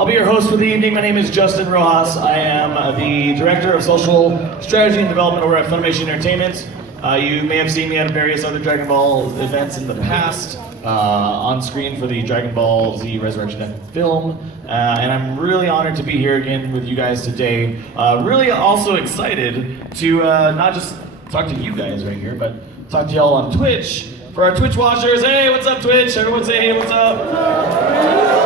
I'll be your host for the evening. My name is Justin Rojas. I am the Director of Social Strategy and Development over at Funimation Entertainment. You may have seen me at various other Dragon Ball events in the past, on screen for the Dragon Ball Z Resurrection film, and I'm really honored to be here again with you guys today. Really also excited to not just talk to you guys right here, but talk to y'all on Twitch. For our Twitch watchers, hey, what's up Twitch? Everyone say hey, what's up?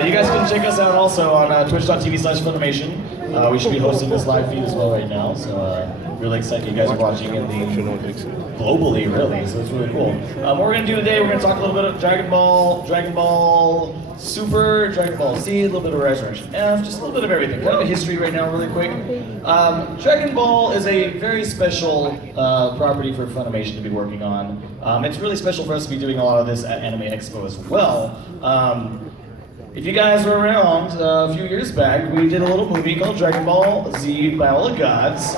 You guys can check us out also on twitch.tv/Funimation. We should be hosting this live feed as well right now, so really excited you guys are watching in globally, really, so it's really cool. What we're going to do today, we're going to talk a little bit of Dragon Ball Super, Dragon Ball Z, a little bit of Resurrection F, just a little bit of everything. Kind of a history right now, really quick. Dragon Ball is a very special property for Funimation to be working on. It's really special for us to be doing a lot of this at Anime Expo as well. If you guys were around a few years back, we did a little movie called Dragon Ball Z Battle of Gods.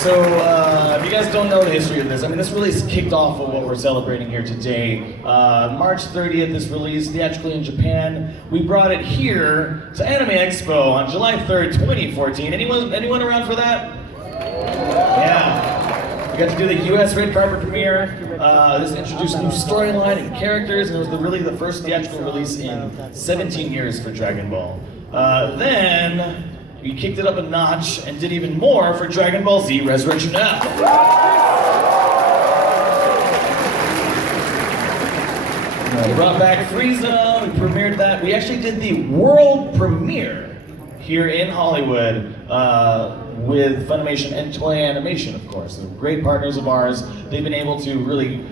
So, if you guys don't know the history of this, I mean, this really kicked off of what we're celebrating here today. March 30th, this released theatrically in Japan. We brought it here to Anime Expo on July 3rd, 2014. Anyone around for that? Yeah. We got to do the U.S. red carpet premiere. This introduced a new storyline and characters, and it was really the first theatrical release in 17 years for Dragon Ball. Then we kicked it up a notch and did even more for Dragon Ball Z Resurrection F. We brought back Frieza, we premiered that. We actually did the world premiere here in Hollywood with Funimation and Toei Animation, of course. They're great partners of ours. They've been able to really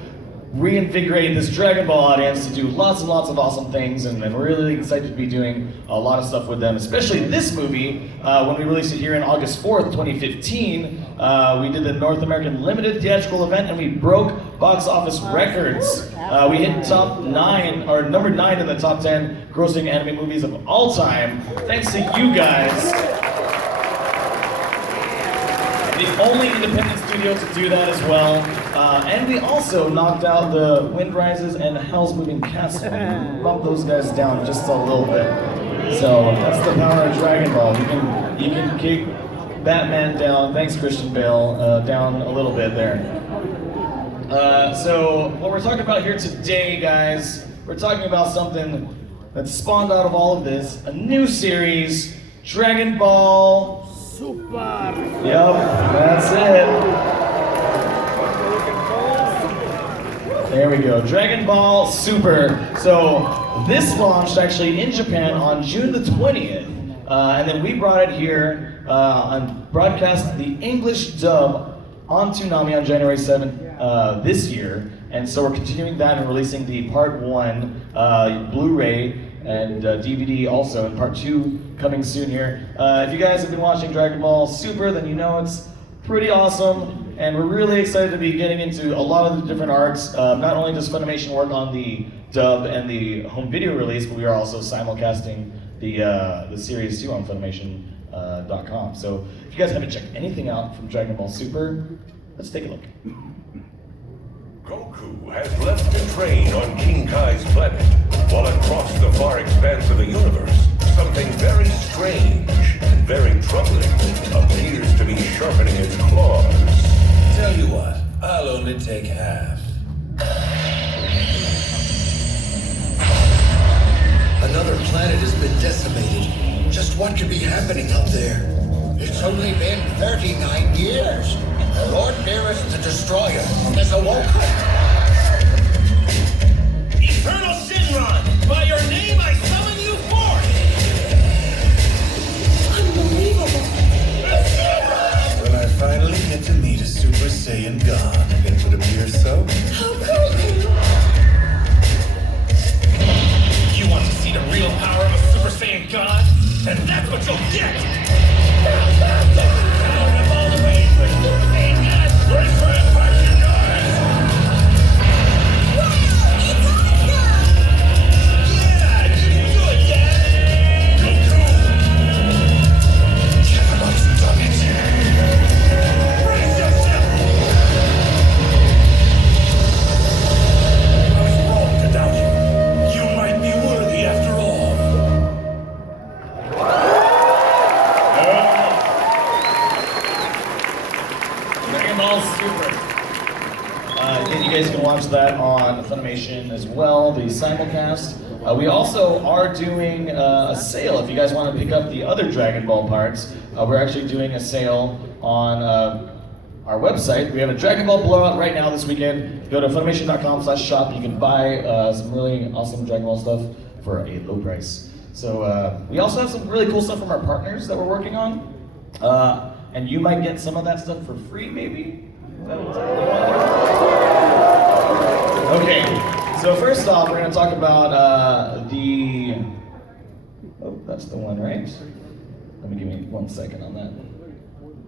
reinvigorate this Dragon Ball audience to do lots and lots of awesome things, and we're really excited to be doing a lot of stuff with them, especially this movie. When we released it here on August 4th, 2015, we did the North American limited theatrical event, and we broke box office records. We hit number 9 in the top 10 grossing anime movies of all time, thanks to you guys. The only independent studio to do that as well. And we also knocked out the Wind Rises and Hell's Moving Castle. We bumped those guys down just a little bit. So that's the power of Dragon Ball. You can kick Batman down, thanks Christian Bale, down a little bit there. So what we're talking about here today, guys, we're talking about something that spawned out of all of this, a new series, Dragon Ball Super. Yep, that's it. There we go, Dragon Ball Super. So this launched actually in Japan on June the 20th. And then we brought it here and broadcast the English dub on Toonami on January 7th this year. And so we're continuing that and releasing the Part 1 Blu-ray and DVD also, and Part 2 coming soon here. If you guys have been watching Dragon Ball Super, then you know it's pretty awesome, and we're really excited to be getting into a lot of the different arts. Not only does Funimation work on the dub and the home video release, but we are also simulcasting the series too on Funimation.com. So if you guys haven't checked anything out from Dragon Ball Super, let's take a look. Goku has left to train on King Kai's planet, while across the far expanse of the universe, something very strange and very troubling appears to be sharpening its claws. Tell you what, I'll only take half. Another planet has been decimated. Just what could be happening up there? It's only been 39 years. Lord Nearest the Destroyer has awoken. Eternal Shinron, by your name I summon you forth! Unbelievable. When I finally get to meet a Super Saiyan God, it would appear so. How cool! You want to see the real power of a Super Saiyan God? And that's what you'll get! Out of all the ways for Super Saiyan God, resurrection yours! Wow, it's awesome! Yeah, you can do it, Dad! Goku! Never once done it. Brace yourself! Ball Super. And you guys can watch that on Funimation as well, the simulcast. We also are doing a sale. If you guys want to pick up the other Dragon Ball parts, we're actually doing a sale on our website. We have a Dragon Ball blowout right now this weekend. Go to Funimation.com/shop. You can buy some really awesome Dragon Ball stuff for a low price. So we also have some really cool stuff from our partners that we're working on. And you might get some of that stuff for free, maybe? Is that what you want? Okay, so first off, we're going to talk about oh, that's the one, right? Let me give me 1 second on that.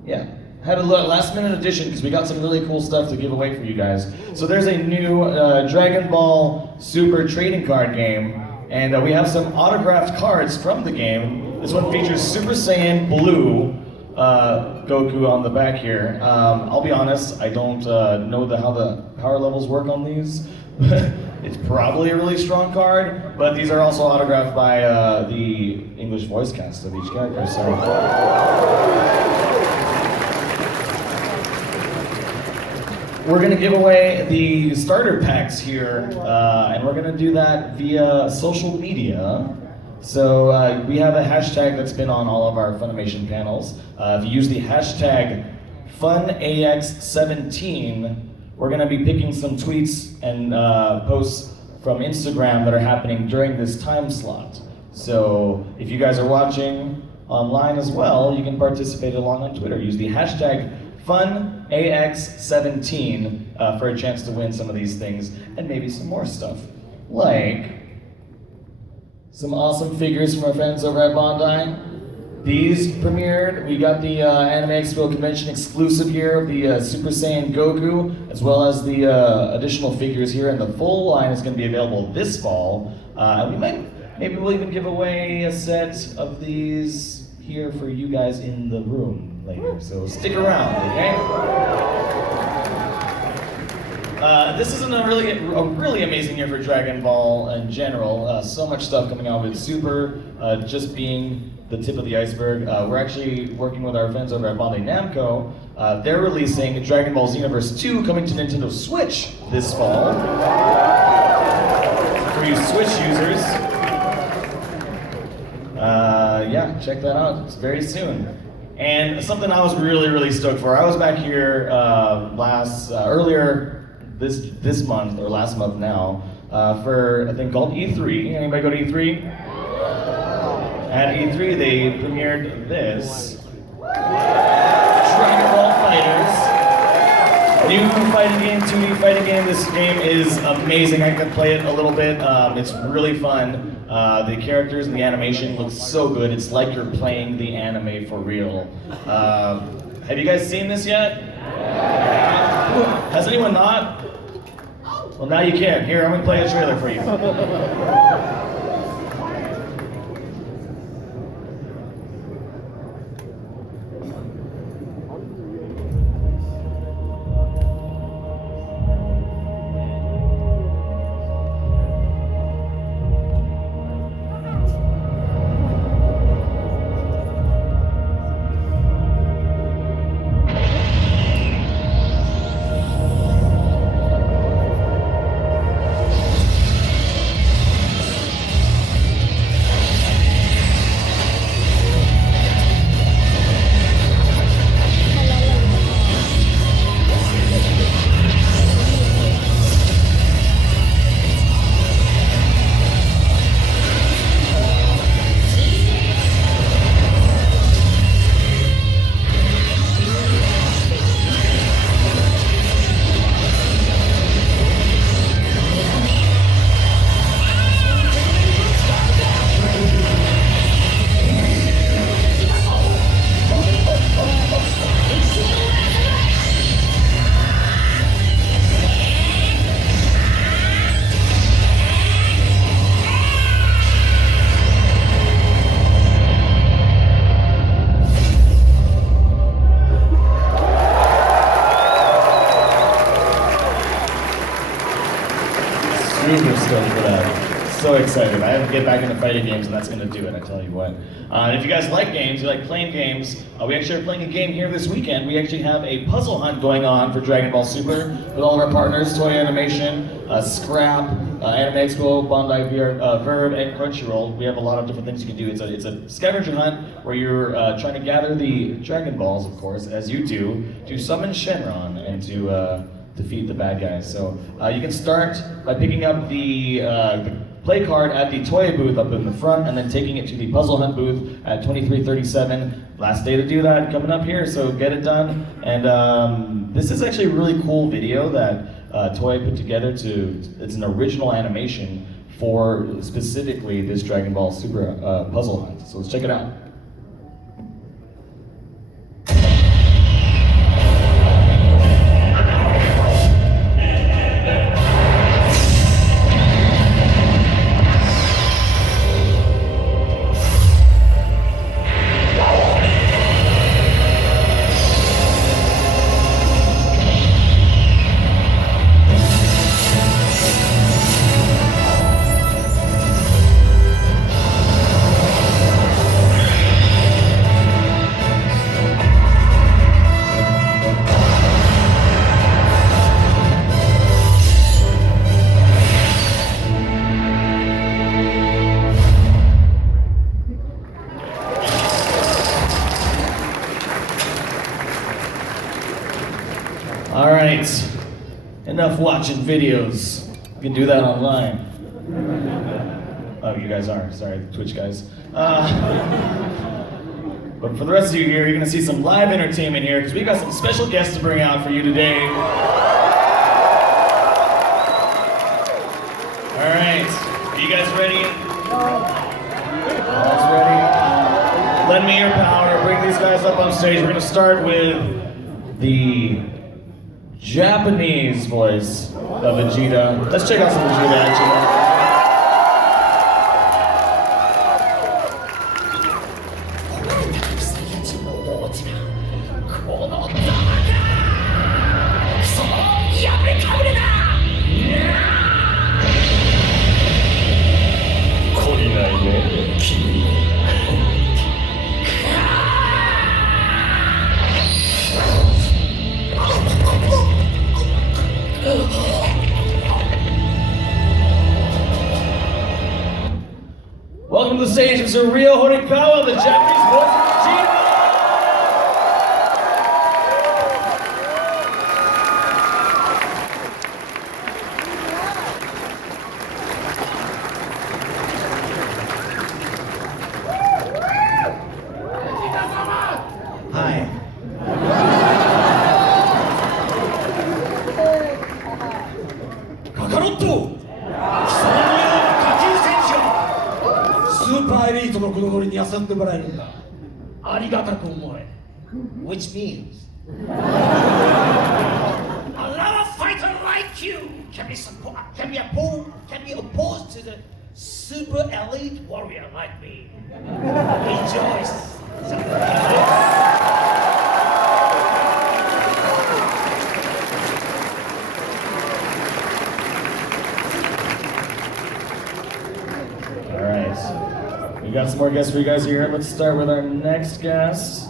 Yeah, had a last minute addition because we got some really cool stuff to give away for you guys. So there's a new Dragon Ball Super trading card game, and we have some autographed cards from the game. This one features Super Saiyan Blue Goku on the back here. I'll be honest, I don't know how the power levels work on these. It's probably a really strong card, but these are also autographed by the English voice cast of each character. So we're gonna give away the starter packs here, and we're gonna do that via social media. So we have a hashtag that's been on all of our Funimation panels. If you use the hashtag FunAX17, we're going to be picking some tweets and posts from Instagram that are happening during this time slot. So if you guys are watching online as well, you can participate along on Twitter. Use the hashtag FunAX17 for a chance to win some of these things and maybe some more stuff. Like some awesome figures from our friends over at Bandai. These premiered. We got the Anime Expo convention exclusive here of the Super Saiyan Goku, as well as the additional figures here, and the full line is going to be available this fall. And maybe we'll even give away a set of these here for you guys in the room later. So stick around, okay? This is a really amazing year for Dragon Ball in general. So much stuff coming out with Super, just being the tip of the iceberg. We're actually working with our friends over at Bandai Namco. They're releasing Dragon Ball Xenoverse 2 coming to Nintendo Switch this fall. For you Switch users. Yeah, check that out. It's very soon. And something I was really stoked for. I was back here earlier this month, or last month now, for a thing called E3. Anybody go to E3? At E3, they premiered this Dragon Ball Fighters. New fighting game, 2D fighting game. This game is amazing. I can play it a little bit. It's really fun. The characters and the animation look so good. It's like you're playing the anime for real. Have you guys seen this yet? Has anyone not? Well, now you can. Here, I'm going to play a trailer for you. Super stoked for that. so excited. I have to get back into fighting games, and that's going to do it, I tell you what. And if you guys like games, you like playing games, we actually are playing a game here this weekend. We actually have a puzzle hunt going on for Dragon Ball Super with all of our partners, Toy Animation, Scrap, Anime Expo, Bandai Verve, and Crunchyroll. We have a lot of different things you can do. It's a scavenger hunt where you're trying to gather the Dragon Balls, of course, as you do, to summon Shenron and to defeat the bad guys. So you can start by picking up the play card at the toy booth up in the front and then taking it to the puzzle hunt booth at 2337. Last day to do that coming up here, so get it done. And this is actually a really cool video that Toy put together it's an original animation for specifically this Dragon Ball Super puzzle hunt. So let's check it out. All right, enough watching videos. You can do that online. Oh, you guys are, sorry, Twitch guys. But for the rest of you here, you're gonna see some live entertainment here because we got some special guests to bring out for you today. All right, are you guys ready? Guys ready? Lend me your power, bring these guys up on stage. We're gonna start with the Japanese voice of Vegeta. Let's check out some Vegeta action. Welcome to the stage, Mr. Ryo Horikawa, the Japanese voice of Vegeta! Hi. Kakaroto! スーパーエリートのこの森に遊んでもらえるんだ。ありがたく思え。Which means a lot of fighter like you can be opposed to the super elite warrior like me. Rejoice. We got some more guests for you guys here. Let's start with our next guest.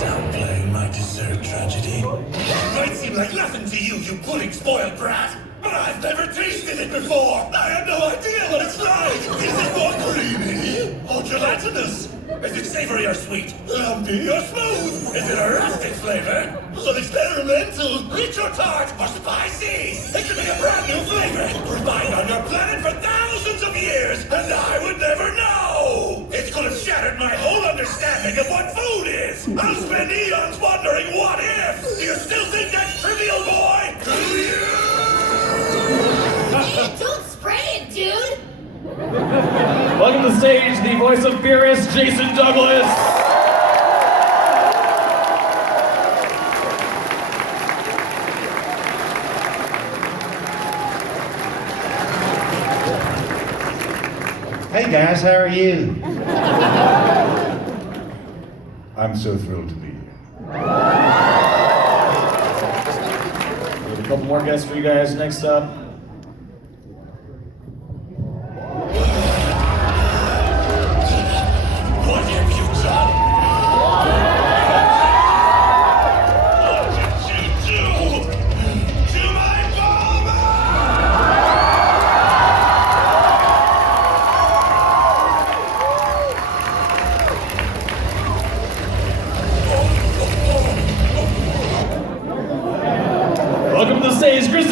Downplaying my dessert tragedy. It might seem like nothing to you, you pudding spoiled brat, but I've never tasted it before. I have no idea what it's like. Is it more creamy or gelatinous? Is it savory or sweet? Lumpy or smooth? Is it a rustic flavor? Experimental, rich or tart, or spicy? It could be a brand new flavor, refined on your planet for thousands of years, and I would never know! It could have shattered my whole understanding of what food is! I'll spend eons wondering what if! Do you still think that's trivial, boy? Do you? Hey, don't spray it, dude! Welcome to the stage, the voice of Beerus, Jason Douglas. Hey guys, how are you? I'm so thrilled to be here. We have a couple more guests for you guys. Next up,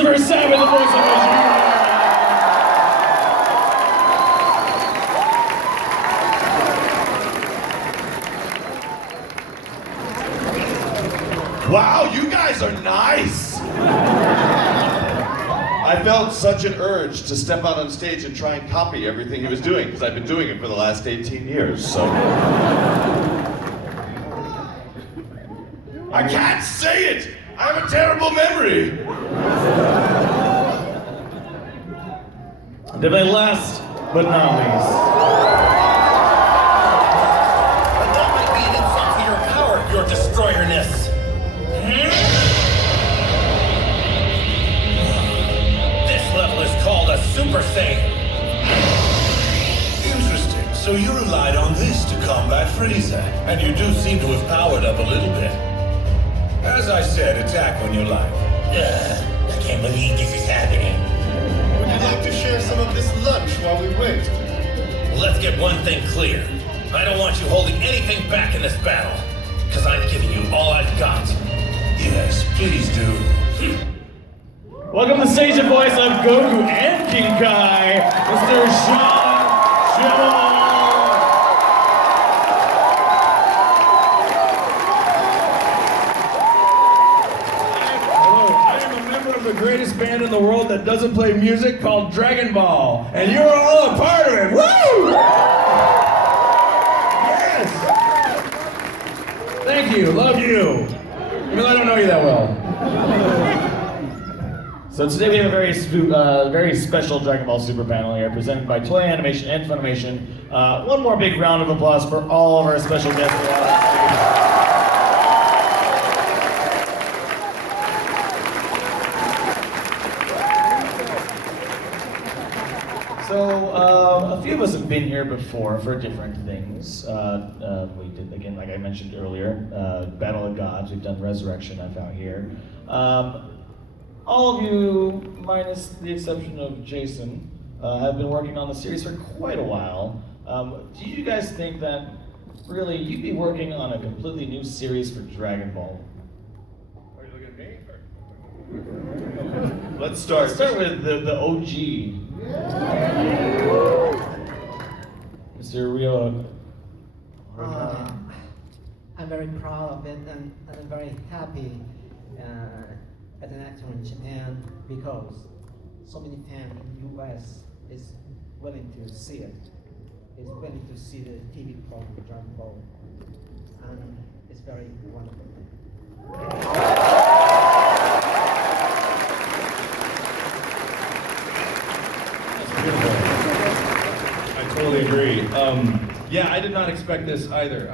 Christopher Sabat, the voice of Major. Wow, you guys are nice! I felt such an urge to step out on stage and try and copy everything he was doing, because I've been doing it for the last 18 years, so. I can't say it! I have a terrible memory! Definitely last, but not least. But that might be an insult to your power, your destroyerness. This level is called a Super Saiyan. Interesting. So you relied on this to combat Frieza, and you do seem to have powered up a little bit. As I said, attack when you like. I can't believe this is happening. Would you like to share some of this lunch while we wait? Let's get one thing clear. I don't want you holding anything back in this battle, because I'm giving you all I've got. Yes, please do. Welcome to the stage, the voice of Goku and King Kai, Mr. Sean Schimmel. The greatest band in the world that doesn't play music called Dragonball, and you're all a part of it. Woo! Yes. Thank you. Love you. Even though I don't know you that well. So today we have a very special Dragon Ball Super panel here, presented by Toy Animation and Funimation. One more big round of applause for all of our special guests here on stage. So, a few of us have been here before for different things. We did, again, like I mentioned earlier, Battle of Gods. We've done Resurrection, I found here. All of you, minus the exception of Jason, have been working on the series for quite a while. Do you guys think that, really, you'd be working on a completely new series for Dragon Ball? Are you looking at me? Let's start. Let's start with the OG. Mr. Rio. I'm very proud of it, and I'm very happy as an actor in Japan, because so many fans in the US is willing to see it, is willing to see the TV program Dragon Ball, and it's very wonderful. I totally agree. Yeah, I did not expect this either.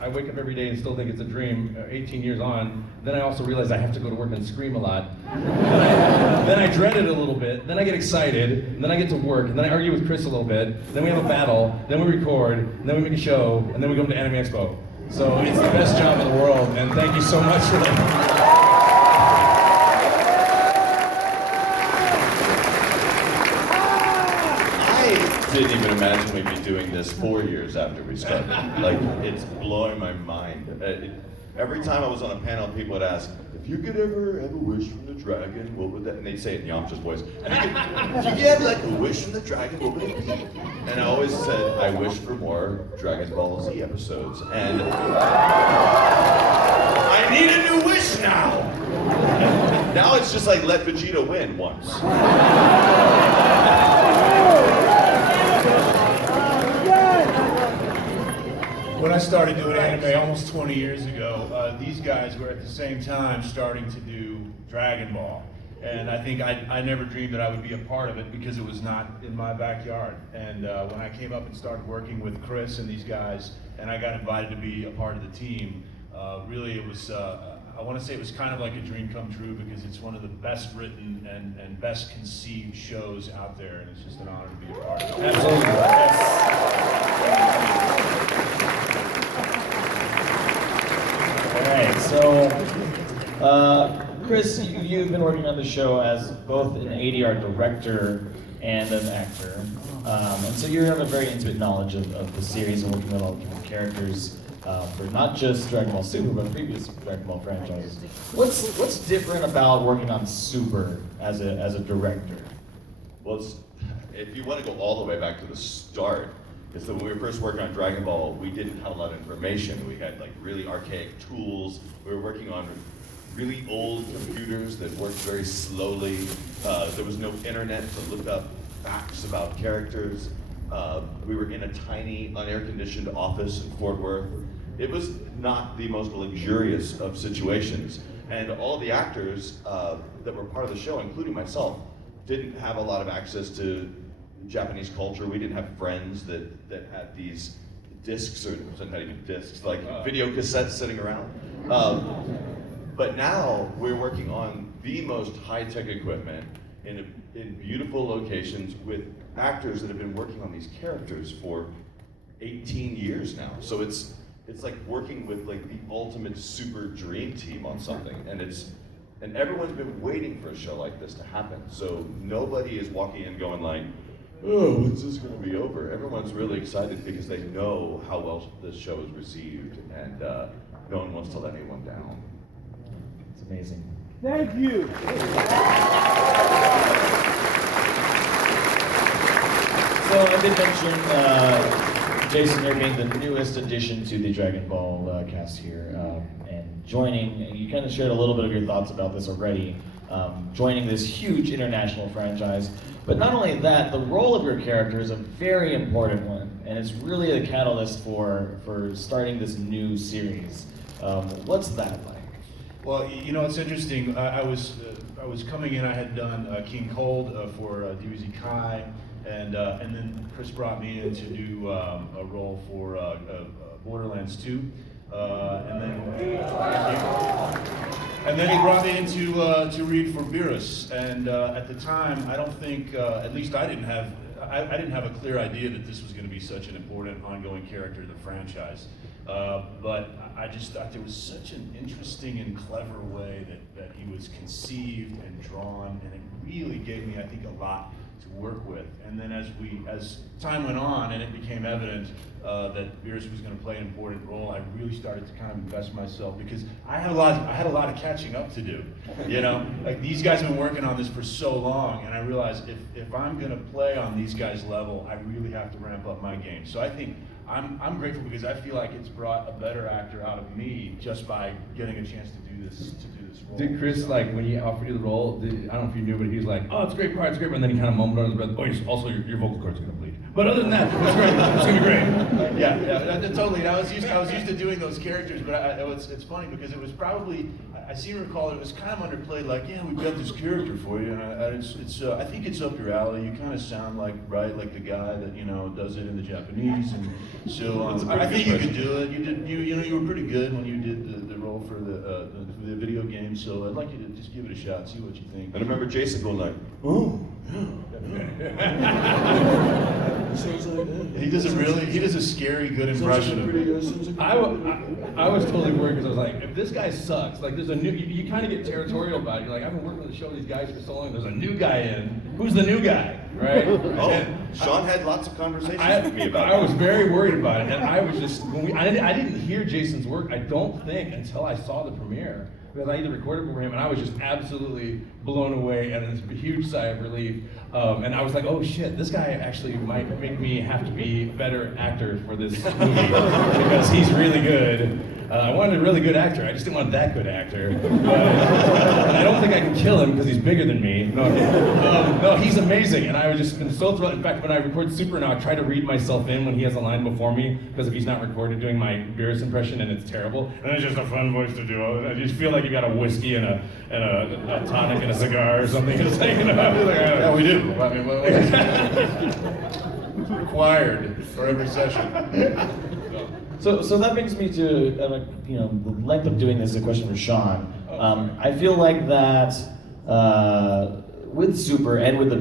I wake up every day and still think it's a dream, 18 years on. Then I also realize I have to go to work and scream a lot. Then I dread it a little bit. Then I get excited. And then I get to work. And then I argue with Chris a little bit. Then we have a battle. Then we record. And then we make a show. And then we go to Anime Expo. So it's the best job in the world. And thank you so much for that. Didn't even imagine we'd be doing this 4 years after we started. Like, it's blowing my mind. Every time I was on a panel, people would ask, if you could ever have a wish from the dragon, what would that? And they'd say it in Yamcha's voice. If you could have like a wish from the dragon, what would it be? And I always said, I wish for more Dragon Ball Z episodes. And I need a new wish now. Now it's just like let Vegeta win once. When I started doing anime almost 20 years ago, these guys were at the same time starting to do Dragon Ball. And I think I never dreamed that I would be a part of it because it was not in my backyard. And when I came up and started working with Chris and these guys, and I got invited to be a part of the team, really it was, I want to say it was kind of like a dream come true, because it's one of the best written and best conceived shows out there, and it's just an honor to be a part of it. Absolutely. All right, so Chris, you've been working on the show as both an ADR director and an actor, and so you have a very intimate knowledge of the series and working with all the different characters. for not just Dragon Ball Super, but previous Dragon Ball franchises. What's different about working on Super as a director? Well, if you want to go all the way back to the start, is that when we were first working on Dragon Ball, we didn't have a lot of information. We had like really archaic tools. We were working on really old computers that worked very slowly. There was no internet to look up facts about characters. We were in a tiny, unair-conditioned office in Fort Worth. It was not the most luxurious of situations. And all the actors that were part of the show, including myself, didn't have a lot of access to Japanese culture. We didn't have friends that had these discs, or not even discs, like video cassettes sitting around. But now we're working on the most high-tech equipment in beautiful locations with actors that have been working on these characters for 18 years now. So it's like working with like the ultimate super dream team on something, and everyone's been waiting for a show like this to happen. So nobody is walking in going like, oh, when's this going to be over? Everyone's really excited because they know how well this show is received, and no one wants to let anyone down. It's amazing. Thank you. So I did mention Jason, you're being the newest addition to the Dragon Ball cast here, and joining. You kind of shared a little bit of your thoughts about this already. Joining this huge international franchise, but not only that, the role of your character is a very important one, and it's really a catalyst for starting this new series. What's that like? Well, you know, it's interesting. I was coming in. I had done King Cold for DBZ Kai, and then Chris brought me in to do a role for Borderlands 2, and then he brought me in to read for Beerus. And at the time, I don't think, at least I didn't have a clear idea that this was going to be such an important ongoing character of the franchise. But I just thought there was such an interesting and clever way that he was conceived and drawn, and it really gave me, I think, a lot to work with. And then as time went on and it became evident that Beerus was going to play an important role, I really started to kind of invest myself, because I had a lot of catching up to do. You know, like these guys have been working on this for so long, and I realized if I'm going to play on these guys' level, I really have to ramp up my game. So I think I'm grateful, because I feel like it's brought a better actor out of me just by getting a chance to do this role. Did Chris, like, when he offered you the role, I don't know if you knew, but he was like, oh, it's a great part, and then he kind of mumbled under his breath, oh, also your vocal cords are going to bleed. But other than that, it's great, it's going to be great. Yeah, totally. I was used to doing those characters, but it's funny because it was probably, I seem to recall it was kind of underplayed, like, yeah, we've got this character for you, and I think it's up your alley. You kind of sound like the guy that, you know, does it in the Japanese, and so I think you could do it. You were pretty good when you did the role for the video game, so I'd like you to just give it a shot, see what you think. And I remember Jason going like, oh, He does a scary good impression of it. I was totally worried, because I was like, if this guy sucks, like there's a new, you kind of get territorial about it. You're like, I've been working with the show with these guys for so long, there's a new guy in. Who's the new guy, right? Oh, Sean had lots of conversations with me about it. I was very worried about it, and I was just, I didn't hear Jason's work, I don't think, until I saw the premiere. Because I either recorded for him, and I was just absolutely blown away, and it's a huge sigh of relief. And I was like, oh shit, this guy actually might make me have to be a better actor for this movie, because he's really good. I wanted a really good actor, I just didn't want that good actor. And I don't think I can kill him because he's bigger than me. No, he's amazing, and I was just been so thrilled. In fact, when I record Super now, I try to read myself in when he has a line before me, because if he's not recorded doing my Beerus impression, and it's terrible, and it's just a fun voice to do. I just feel like you got a whiskey and a tonic and a cigar or something. It's like, you know, yeah, we do. I mean, it's required for every session. So that brings me to the length of doing this is a question for Sean. I feel like that with Super and with the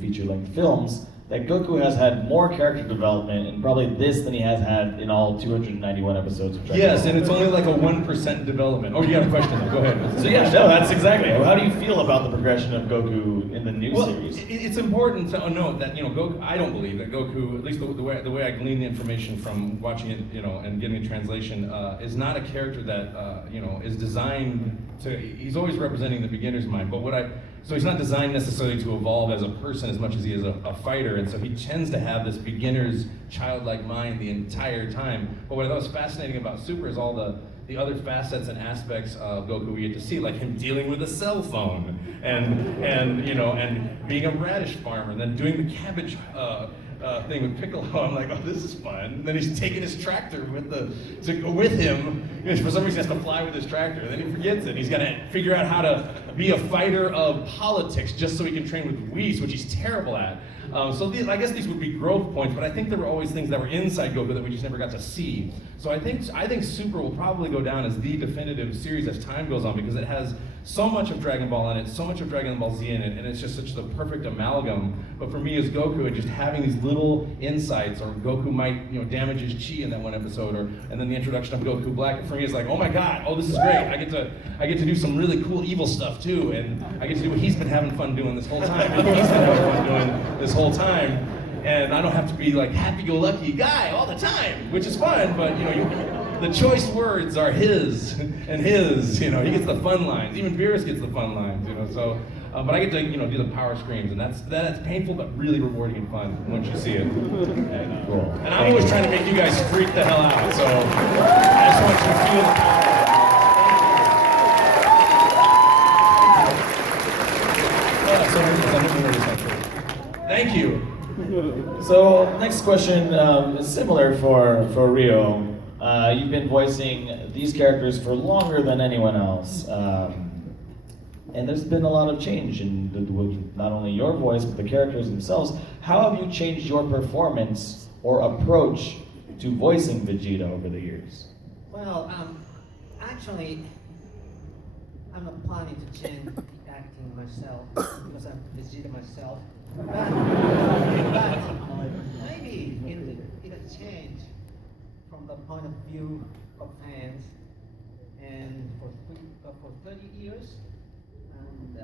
feature length films, that Goku has had more character development in probably this than he has had in all 291 episodes of Dragon Yes, Ball. and it's only like a 1% development. Oh, you have a question? Go ahead. So yeah, no, that's exactly. How do you feel about the progression of Goku in the new Well, series? it's important to note that Goku. I don't believe that Goku, at least the way I glean the information from watching it, and getting a translation, is not a character that is designed to. He's always representing the beginner's mind. But so he's not designed necessarily to evolve as a person as much as he is a fighter, and so he tends to have this beginner's childlike mind the entire time. But what I thought was fascinating about Super is all the other facets and aspects of Goku we get to see, like him dealing with a cell phone, and being a radish farmer, and then doing the cabbage thing with Piccolo. I'm like, oh, this is fun. And then he's taking his tractor with him. For some reason, he has to fly with his tractor. And then he forgets it. He's got to figure out how to be a fighter of politics just so he can train with Whis, which he's terrible at. I guess these would be growth points, but I think there were always things that were inside Goku that we just never got to see. So I think Super will probably go down as the definitive series as time goes on, because it has so much of Dragon Ball in it, so much of Dragon Ball Z in it, and it's just such the perfect amalgam. But for me as Goku, and just having these little insights, or Goku might damage his chi in that one episode, and then the introduction of Goku Black, for me is like, oh my god, oh, this is great. I get to do some really cool evil stuff too, and I get to do what he's been having fun doing this whole time, and he's been having fun doing this whole time, and I don't have to be like happy-go-lucky guy all the time, which is fun, but the choice words are his and his. He gets the fun lines. Even Beerus gets the fun lines. So, but I get to do the power screams, and that's painful but really rewarding and fun once you see it. And, Cool. And I'm always trying to make you guys freak the hell out. So I just want you to feel the power. Thank you. So next question is similar for Rio. You've been voicing these characters for longer than anyone else, and there's been a lot of change in not only your voice but the characters themselves. How have you changed your performance or approach to voicing Vegeta over the years? Well, actually, I'm not planning to change the acting myself because I'm Vegeta myself. But maybe it'll change from the point of view of fans, and for 30 years, and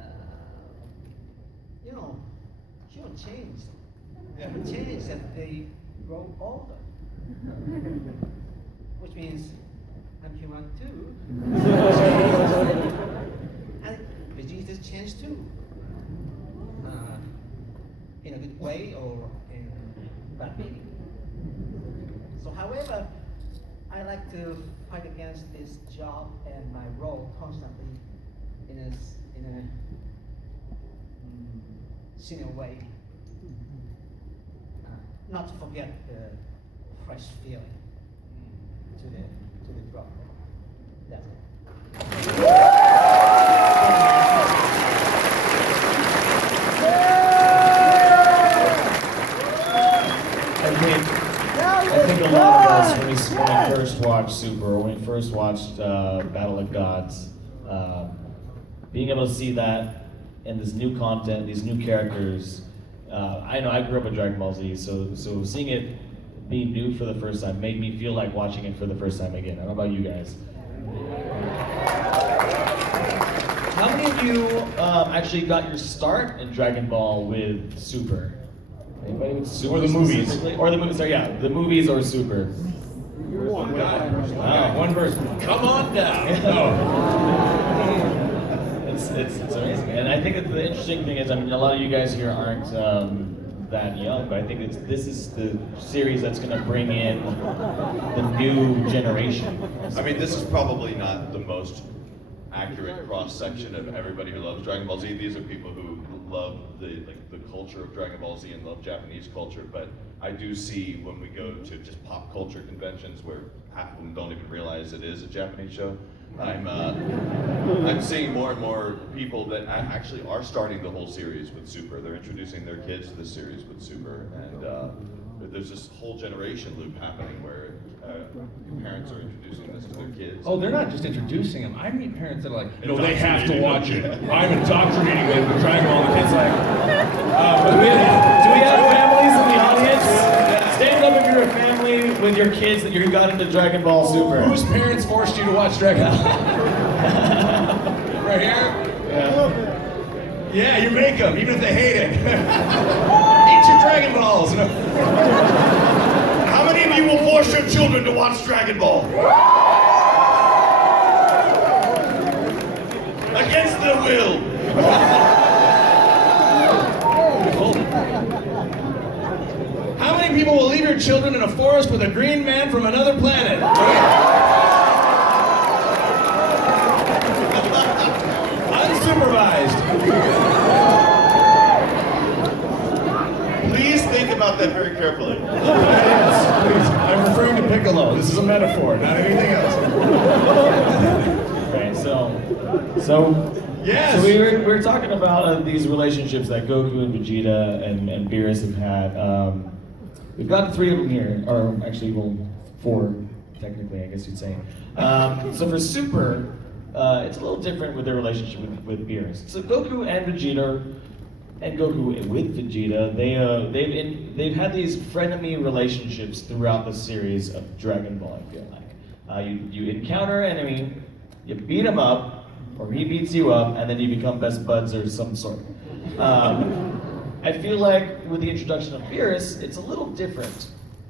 human change. Human change as they grow older, which means I'm human too. And Vegeta's changed too. In a good way or in bad meaning. So however, I like to fight against this job and my role constantly in a senior way. Not to forget the fresh feeling to the drop. That's it. I think a lot of us, when we first watched Super, or when we first watched Battle of Gods, being able to see that and this new content, these new characters, I know I grew up with Dragon Ball Z, so seeing it be new for the first time made me feel like watching it for the first time again. I don't know about you guys. How many of you actually got your start in Dragon Ball with Super? Anybody with Super? Or the movies. Specifically? Or the movies, sorry, yeah, the movies or Super. One guy. Wow. One person. Come on down. It's amazing, and I think that the interesting thing is, I mean, a lot of you guys here aren't that young, but I think this is the series that's going to bring in the new generation. I mean, this is probably not the most accurate cross-section of everybody who loves Dragon Ball Z. These are people who love the culture of Dragon Ball Z and love Japanese culture, but I do see when we go to just pop culture conventions where half of them don't even realize it is a Japanese show, I'm seeing more and more people that actually are starting the whole series with Super. They're introducing their kids to this series with Super, and there's this whole generation loop happening where parents are introducing this to their kids. Oh, they're not just introducing them. I meet parents that are like, no, they have to watch it. I'm indoctrinating them with Dragon Ball. And the kid's like, Do we have families in the audience? Stand up if you're a family with your kids that you got into Dragon Ball Super. whose parents forced you to watch Dragon Ball? Right here? Yeah. Yeah, you make them, even if they hate it. Eat your Dragon Balls. How many of you will force your children to watch Dragon Ball? Against their will. How many people will leave your children in a forest with a green man from another planet? Unsupervised. Please think about that very carefully. Yes, please. I'm referring to Piccolo. This is a metaphor, not anything else. Right. So Yes. So we were talking about these relationships that Goku and Vegeta and Beerus have had. We've got 3 of them here, or actually, well, 4 technically, I guess you'd say. So for Super, it's a little different with their relationship with Beerus. So Goku and Vegeta, and Goku with Vegeta, they've had these frenemy relationships throughout the series of Dragon Ball. I feel like you encounter an enemy, you beat him up, or he beats you up, and then you become best buds or some sort. I feel like with the introduction of Beerus, it's a little different,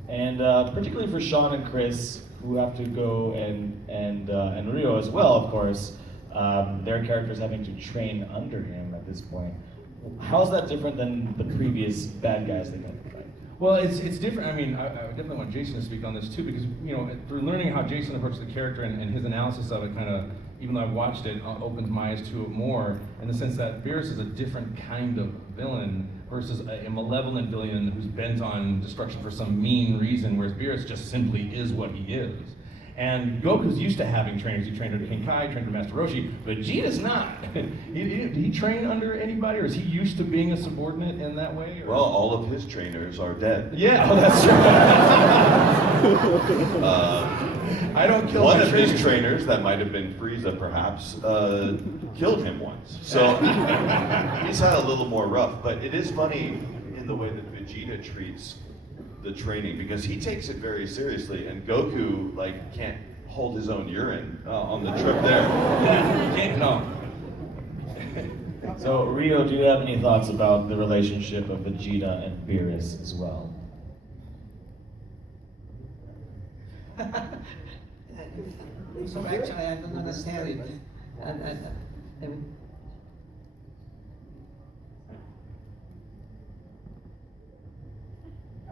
and particularly for Sean and Chris, who have to go and Rio as well, of course. Their characters having to train under him at this point. How is that different than the previous bad guys they got to fight? Well, it's different. I mean, I definitely want Jason to speak on this too, because through learning how Jason approached the character and his analysis of it, kind of, even though I've watched it, opens my eyes to it more in the sense that Beerus is a different kind of villain versus a malevolent villain who's bent on destruction for some mean reason, whereas Beerus just simply is what he is. And Goku's used to having trainers. He trained under King Kai, trained under Master Roshi. Vegeta's not. Did he train under anybody, or is he used to being a subordinate in that way? Or? Well, all of his trainers are dead. Yeah, oh, that's true. I don't kill One my of trainers. his trainers, that might have been Frieza perhaps, killed him once. So he's had a little more rough, but it is funny in the way that Vegeta treats the training, because he takes it very seriously, and Goku can't hold his own urine on the trip there. Can't, no. So Rio, do you have any thoughts about the relationship of Vegeta and Beerus as well? So actually, I don't understand it. And